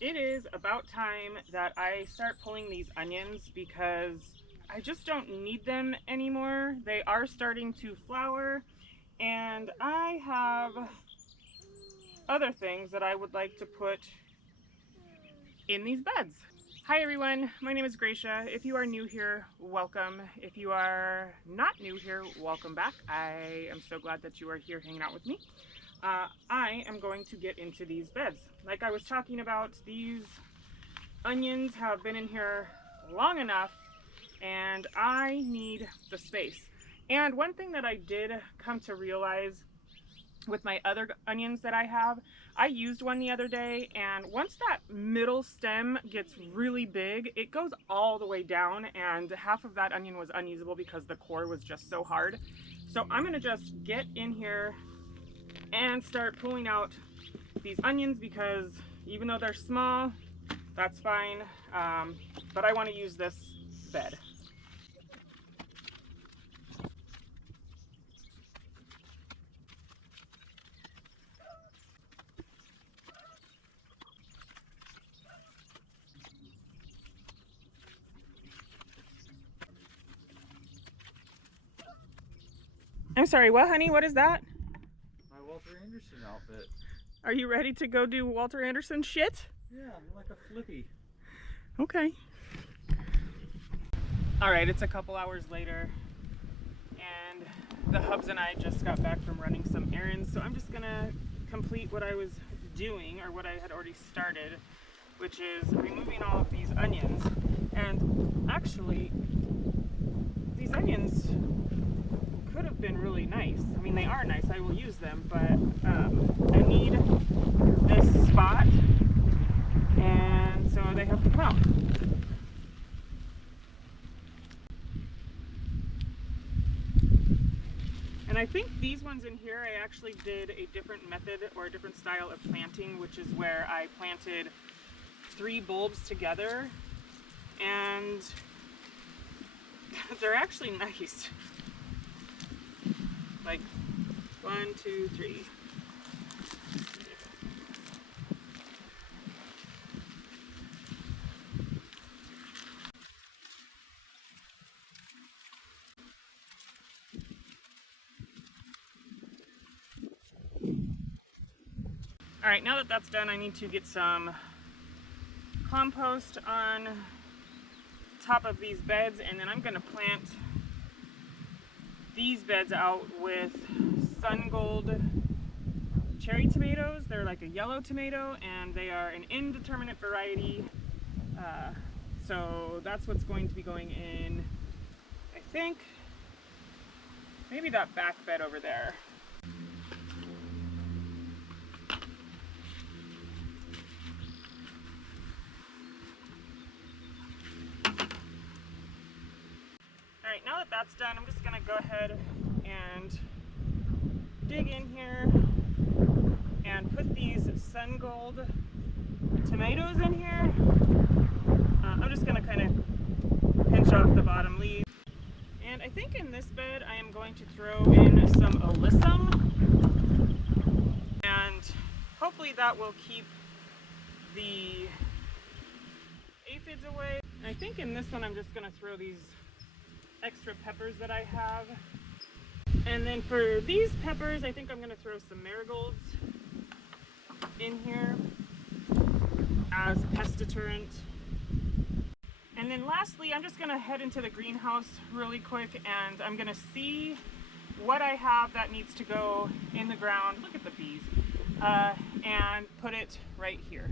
It is about time that I start pulling these onions because I just don't need them anymore. They are starting to flower, and I have other things that I would like to put in these beds. Hi everyone, my name is Gracia. If you are new here, welcome. If you are not new here, welcome back. I am so glad that you are here hanging out with me. I am going to get into these beds. Like I was talking about, these onions have been in here long enough and I need the space. And one thing that I did come to realize with my other onions that I have, I used one the other day, and once that middle stem gets really big, it goes all the way down, and half of that onion was unusable because the core was just so hard. So I'm gonna just get in here and start pulling out these onions because even though they're small, that's fine, but I want to use this bed. I'm sorry, what, honey? What is that? My Walter Anderson outfit. Are you ready to go do Walter Anderson shit? Yeah, I'm like a flippy. Okay. All right, it's a couple hours later, and the hubs and I just got back from running some errands, so I'm just gonna complete what I was doing, or what I had already started, which is removing all of these onions. And actually, these onions could have been really nice. I mean, they are nice, I will use them, but I need this spot, and so they have to come out. And I think these ones in here, I actually did a different method or a different style of planting, which is where I planted 3 bulbs together, and they're actually nice. Like 1, 2, 3. All right, now that that's done, I need to get some compost on top of these beds, and then I'm gonna plant these beds out with Sun Gold cherry tomatoes. They're like a yellow tomato, and they are an indeterminate variety. So that's what's going to be going in, I think, maybe that back bed over there. All right, now that that's done, I'm just gonna go ahead and dig in here and put these Sun Gold tomatoes in here. I'm just gonna kind of pinch off the bottom leaves. And I think in this bed I am going to throw in some alyssum, and hopefully that will keep the aphids away. I think in this one I'm just gonna throw these extra peppers that I have. And then for these peppers, I think I'm gonna throw some marigolds in here as pest deterrent. And then lastly, I'm just gonna head into the greenhouse really quick, and I'm gonna see what I have that needs to go in the ground. Look at the bees. And put it right here.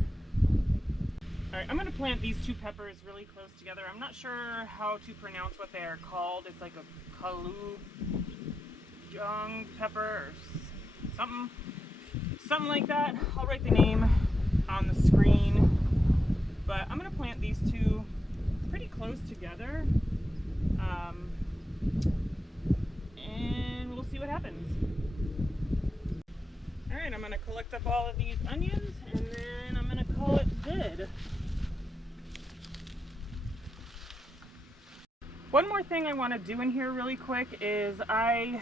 All right, I'm gonna plant these 2 peppers really close together. I'm not sure how to pronounce what they are called. It's like a kaloojong pepper or something like that. I'll write the name on the screen. But I'm gonna plant these 2 pretty close together, and we'll see what happens. All right, I'm gonna collect up all of these onions, and then I'm gonna call it good. One more thing I want to do in here really quick is I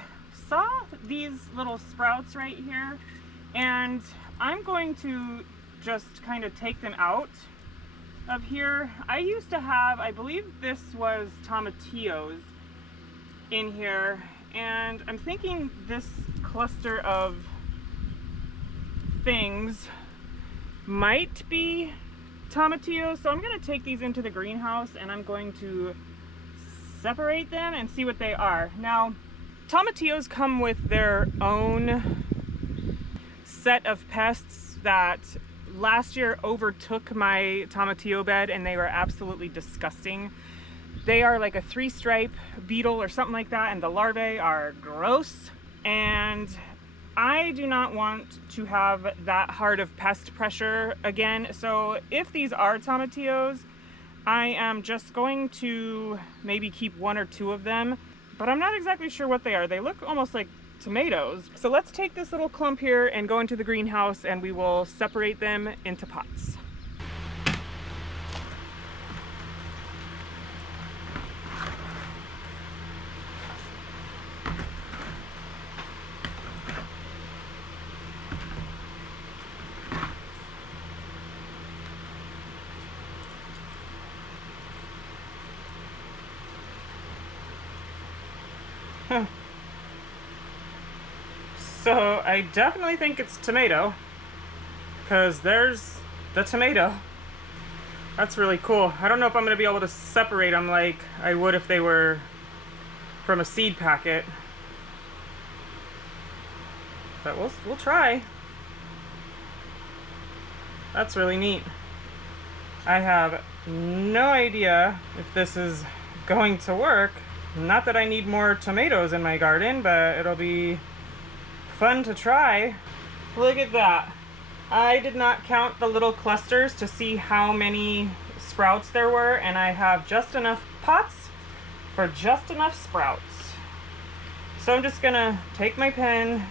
saw these little sprouts right here, and I'm going to just kind of take them out of here. I used to have, I believe this was tomatillos in here, and I'm thinking this cluster of things might be tomatillos. So I'm going to take these into the greenhouse and I'm going to separate them and see what they are. Now, tomatillos come with their own set of pests that last year overtook my tomatillo bed, and they were absolutely disgusting. They are like a 3-stripe beetle or something like that, and the larvae are gross, and I do not want to have that hard of pest pressure again. So if these are tomatillos, I am just going to maybe keep 1 or 2 of them, but I'm not exactly sure what they are. They look almost like tomatoes. So let's take this little clump here and go into the greenhouse, and we will separate them into pots. So I definitely think it's tomato, because there's the tomato. That's really cool. I don't know if I'm going to be able to separate them like I would if they were from a seed packet, but we'll try. That's really neat. I have no idea if this is going to work. Not that I need more tomatoes in my garden, but it'll be fun to try. Look at that. I did not count the little clusters to see how many sprouts there were, and I have just enough pots for just enough sprouts. So I'm just gonna take my pen,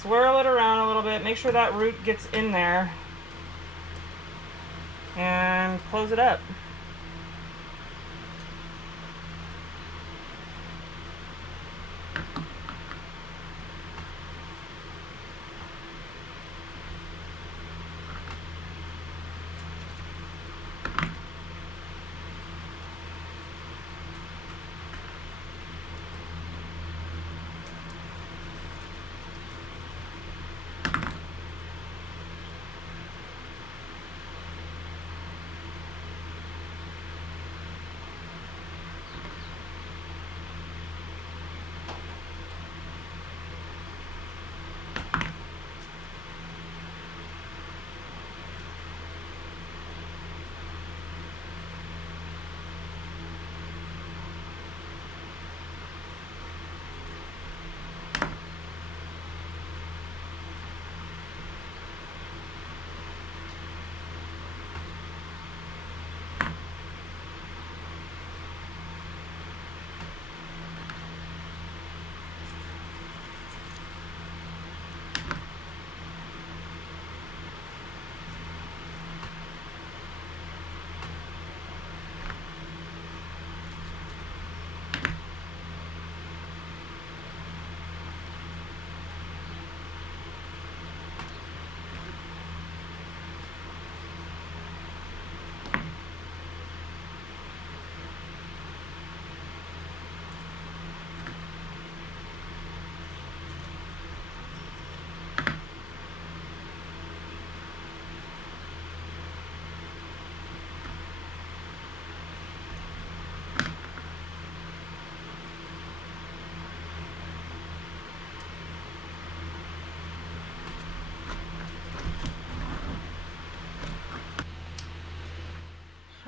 swirl it around a little bit, make sure that root gets in there, and close it up.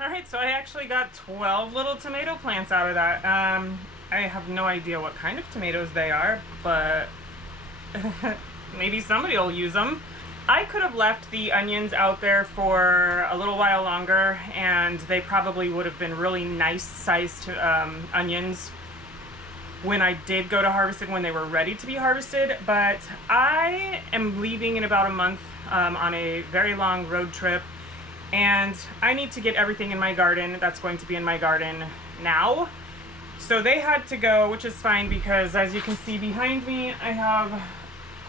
Alright, so I actually got 12 little tomato plants out of that. I have no idea what kind of tomatoes they are, but maybe somebody will use them. I could have left the onions out there for a little while longer, and they probably would have been really nice sized onions when I did go to harvest it, when they were ready to be harvested. But I am leaving in about a month on a very long road trip, and I need to get everything in my garden that's going to be in my garden now. So they had to go, which is fine, because as you can see behind me, I have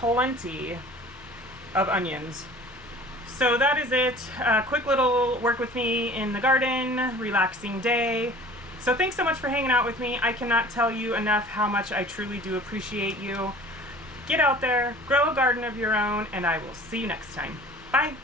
plenty of onions. So that is it. Quick little work with me in the garden, relaxing day. So thanks so much for hanging out with me. I cannot tell you enough how much I truly do appreciate you. Get out there, grow a garden of your own, and I will see you next time. Bye.